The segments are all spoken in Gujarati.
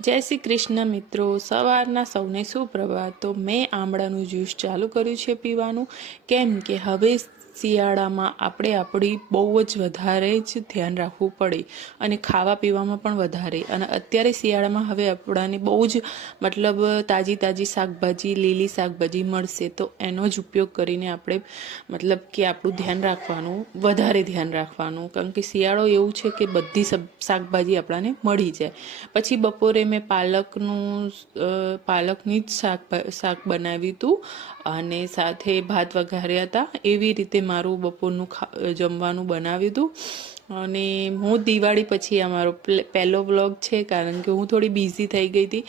જય શ્રી કૃષ્ણ મિત્રો, સવારના સૌને સુપ્રભાત। તો મેં આમળાનું જ્યુસ ચાલુ કર્યું છે પીવાનું, કેમ કે હવે શિયાળામાં આપણે આપણી બહુ જ વધારે જ ધ્યાન રાખવું પડે અને ખાવા પીવામાં પણ વધારે। અને અત્યારે શિયાળામાં હવે આપણાને બહુ જ મતલબ તાજી શાકભાજી, લીલી શાકભાજી મળશે, તો એનો જ ઉપયોગ કરીને આપણે મતલબ કે આપણું ધ્યાન રાખવાનું, વધારે ધ્યાન રાખવાનું, કારણ કે શિયાળો એવું છે કે બધી શાકભાજી આપણાને મળી જાય। પછી બપોરે મેં પાલકની જ શાક બનાવ્યું હતું અને સાથે ભાત વઘાર્યા હતા। એવી રીતે મારું બપોરનું જમવાનું બનાવ્યું હતું। અને હું દિવાળી પછી આ મારો પહેલો વ્લોગ છે, કારણ કે હું થોડી બિઝી થઈ ગઈ હતી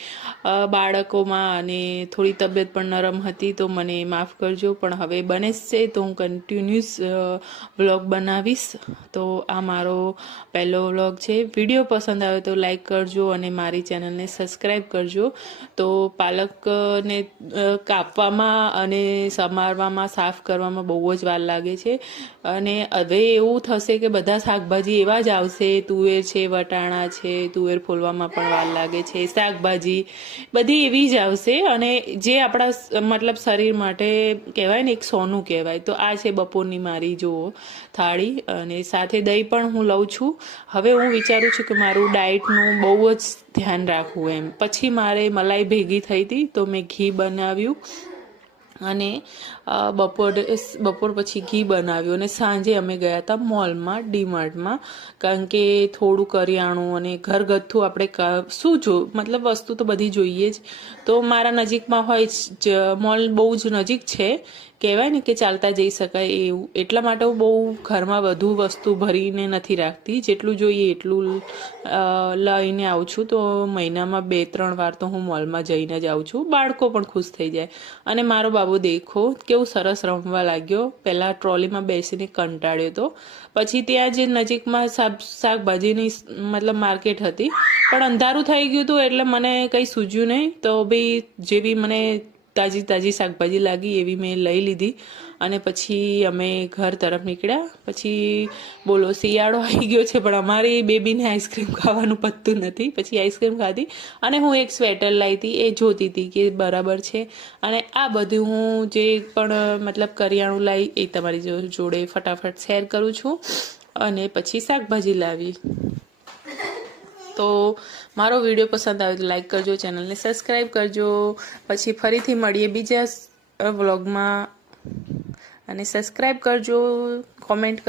બાળકોમાં અને થોડી તબિયત પણ નરમ હતી, તો મને માફ કરજો। પણ હવે બને છે તો હું કન્ટિન્યુઅસ વ્લોગ બનાવીશ। તો આ મારો પહેલો વ્લોગ છે। વિડીયો પસંદ આવે તો લાઈક કરજો અને મારી ચેનલને સબસ્ક્રાઈબ કરજો। તો પાલકને કાપવામાં અને સમારવામાં, સાફ કરવામાં બહુ જ વાર લાગે છે। અને હવે એવું થશે કે બધા શાકભાજી એવા જ આવશે, તુવેર છે, વટાણા છે, તુવેર ફોલવામાં પણ વાર લાગે છે, શાકભાજી બધી એવી જ આવશે, અને જે આપણા મતલબ શરીર માટે કહેવાય ને એક સોનું કહેવાય। તો આ છે બપોરની મારી જુઓ થાળી, અને સાથે દહીં પણ હું લઉં છું। હવે હું વિચારું છું કે મારું ડાયટનું બહુ જ ધ્યાન રાખવું એમ। પછી મારે મલાઈ ભેગી થઈ હતી, તો મેં ઘી બનાવ્યું અને બપોર પછી ઘી બનાવ્યું, અને સાંજે અમે ગયા હતા મોલમાં, ડીમાર્ટમાં, કારણ કે થોડું કરિયાણું અને ઘરગથ્થું આપણે મતલબ વસ્તુ તો બધી જોઈએ જ। તો મારા નજીકમાં હોય જ મોલ, બહુ જ નજીક છે, કહેવાય ને કે ચાલતા જઈ શકાય એવું। એટલા માટે હું બહુ ઘરમાં વધુ વસ્તુ ભરીને નથી રાખતી, જેટલું જોઈએ એટલું લઈને આવું છું। તો મહિનામાં 2-3 વાર તો હું મોલમાં જઈને જ આવું છું, બાળકો પણ ખુશ થઈ જાય। અને મારો બાબુ દેખો કેવું સરસ રમવા લાગ્યો, પહેલાં ટ્રોલીમાં બેસીને કંટાળ્યો હતો, પછી ત્યાં જે નજીકમાં શાકભાજીની મતલબ માર્કેટ હતી, પણ અંધારું થઈ ગયું હતું એટલે મને કંઈ સૂઝ્યું નહીં, તો બી જેવી મને તાજી શાકભાજી લાગી એવી મેં લઈ લીધી અને પછી અમે ઘર તરફ નીકળ્યા। પછી બોલો શિયાળો આવી ગયો છે, પણ અમારી બેબીને આઈસ્ક્રીમ ખાવાનું પતતું નથી। પછી આઈસ્ક્રીમ ખાધી અને હું એક સ્વેટર લાવી હતી, એ જોતી હતી કે બરાબર છે। અને આ બધું હું જે પણ મતલબ કરિયાણું લાવી એ તમારી જોડે ફટાફટ શેર કરું છું। અને પછી શાકભાજી લાવી। તો મારો વિડીયો પસંદ આવે તો લાઈક કરજો, ચેનલને સબસ્ક્રાઈબ કરજો। પછી ફરીથી મળીએ બીજા વ્લોગમાં, અને સબસ્ક્રાઈબ કરજો, કોમેન્ટ કરજો।